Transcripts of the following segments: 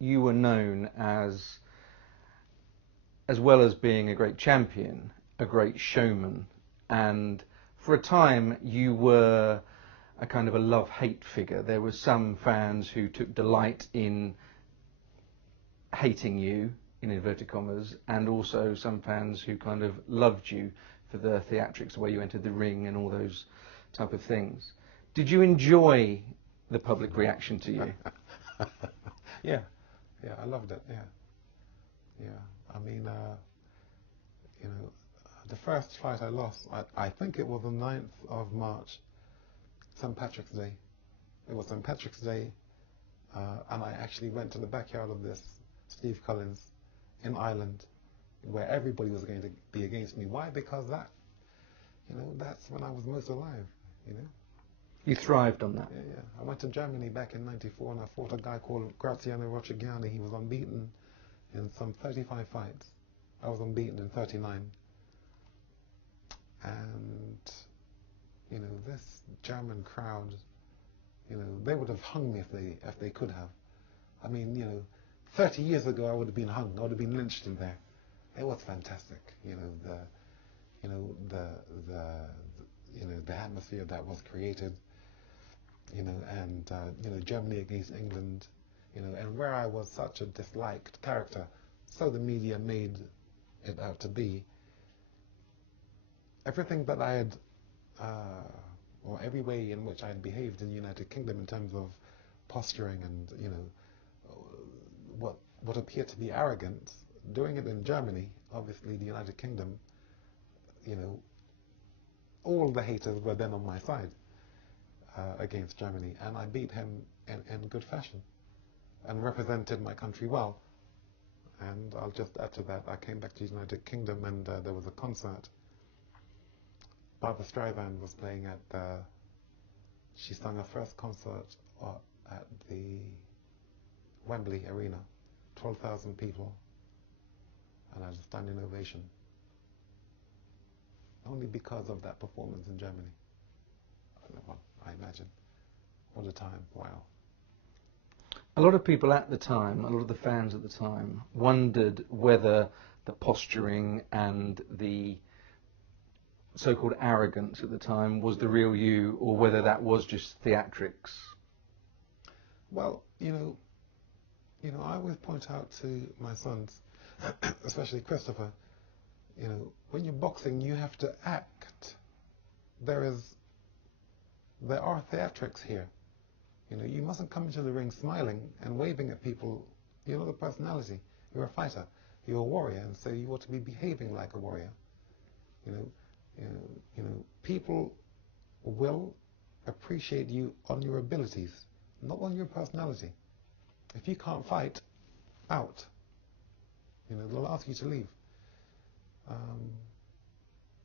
you were known as well as being a great champion, a great showman, and for a time you were a kind of a love-hate figure. There were some fans who took delight in hating you, in inverted commas, and also some fans who kind of loved you for the theatrics, the way you entered the ring and all those type of things. Did you enjoy the public reaction to you? Yeah, I loved it, yeah. I mean, you know, the first fight I lost, I think it was the 9th of March, St. Patrick's Day. It was St. Patrick's Day, and I actually went to the backyard of this Steve Collins in Ireland, where everybody was going to be against me. Why? Because that's when I was most alive, You thrived on that? Yeah. I went to Germany back in '94 and I fought a guy called Graziano Roccigiani. He was unbeaten in some 35 fights. I was unbeaten in 39. And, this German crowd, they would have hung me if they could have. I mean, 30 years ago I would have been hung. I would have been lynched in there. It was fantastic. The atmosphere that was created, and Germany against England, and where I was such a disliked character, so the media made it out to be. Everything that I had, or every way in which I had behaved in the United Kingdom in terms of posturing and, what appeared to be arrogance, doing it in Germany, obviously the United Kingdom, all the haters were then on my side against Germany, and I beat him in good fashion and represented my country well. And I'll just add to that, I came back to the United Kingdom and there was a concert. Barbra Streisand was playing she sang her first concert at the Wembley Arena, 12,000 people, and I had a standing ovation. Only because of that performance in Germany. I imagine. What a time, wow. A lot of people at the time, a lot of the fans at the time, wondered whether the posturing and the so-called arrogance at the time was the real you, or whether that was just theatrics. Well, I always point out to my sons, especially Christopher, when you're boxing, you have to act. There are theatrics here. You mustn't come into the ring smiling and waving at people. You're not a personality. You're a fighter. You're a warrior, and so you ought to be behaving like a warrior. People will appreciate you on your abilities, not on your personality. If you can't fight, out. They'll ask you to leave.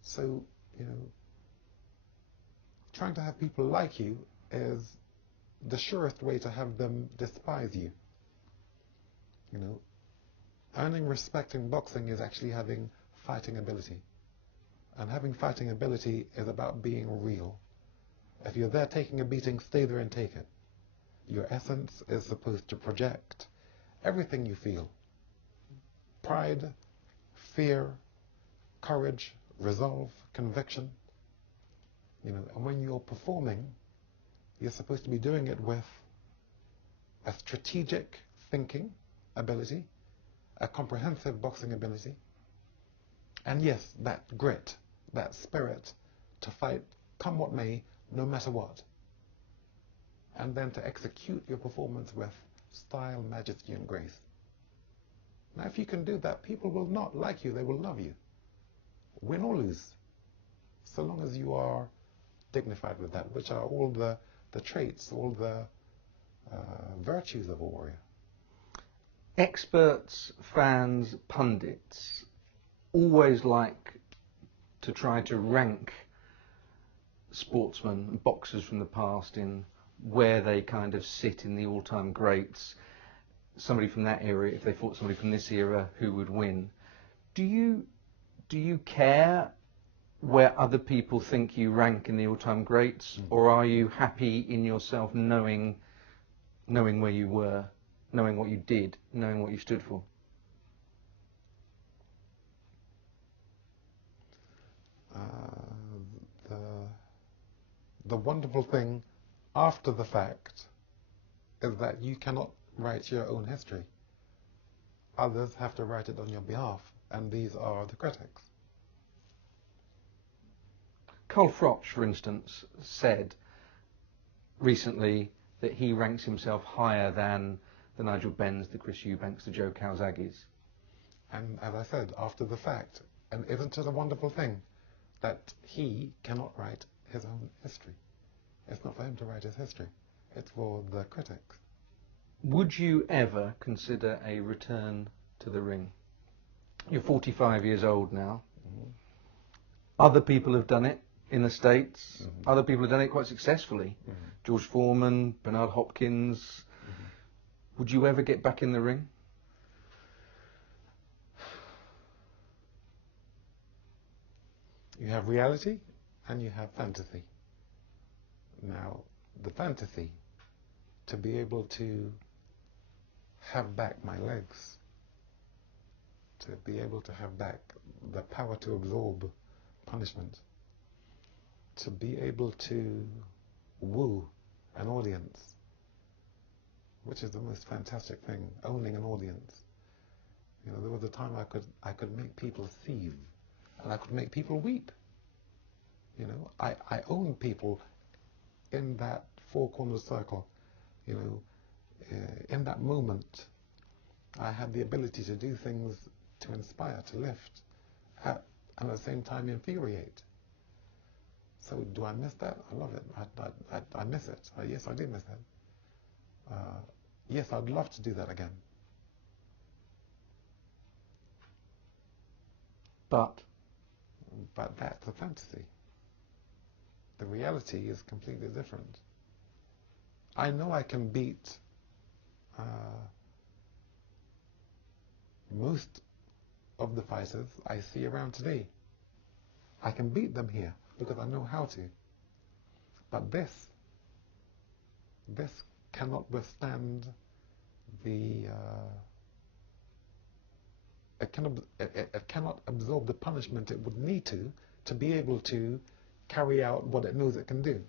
So, trying to have people like you is the surest way to have them despise you. Earning respect in boxing is actually having fighting ability. And having fighting ability is about being real. If you're there taking a beating, stay there and take it. Your essence is supposed to project everything you feel. Pride, fear, courage, resolve, conviction. And when you're performing, you're supposed to be doing it with a strategic thinking ability, a comprehensive boxing ability, and yes, that grit, that spirit to fight, come what may, no matter what. And then to execute your performance with style, majesty, and grace. Now, if you can do that, people will not like you, they will love you. Win or lose, so long as you are dignified with that, which are all the traits, all the virtues of a warrior. Experts, fans, pundits always like to try to rank sportsmen and boxers from the past in where they kind of sit in the all-time greats. Somebody from that era, if they fought somebody from this era, who would win? Do you care where other people think you rank in the all-time greats, or are you happy in yourself knowing where you were knowing what you did, knowing what you stood for? The wonderful thing after the fact is that you cannot write your own history. Others have to write it on your behalf, and these are the critics. Carl Froch, for instance, said recently that he ranks himself higher than the Nigel Benns, the Chris Eubanks, the Joe Calzaghes. And as I said, after the fact, and isn't it a wonderful thing that he cannot write his own history? It's not for him to write his history. It's for the critics. Would you ever consider a return to the ring? You're 45 years old now. Mm-hmm. Other people have done it in the States. Mm-hmm. Other people have done it quite successfully. Mm-hmm. George Foreman, Bernard Hopkins. Mm-hmm. Would you ever get back in the ring? You have reality and you have fantasy. Now, the fantasy, to be able to have back my legs, to be able to have back the power to absorb punishment, to be able to woo an audience, which is the most fantastic thing, owning an audience. You know, there was a time I could make people seethe, and I could make people weep. You know, I owned people in that four-corner circle. You know, in that moment, I had the ability to do things to inspire, to lift, and at the same time infuriate. So do I miss that? I love it. I miss it. Yes, I do miss it. Yes, I'd love to do that again. But that's a fantasy. The reality is completely different. I know I can beat most of the fighters I see around today. I can beat them here because I know how to. But this cannot withstand the it cannot absorb the punishment it would need to be able to carry out what it knows it can do.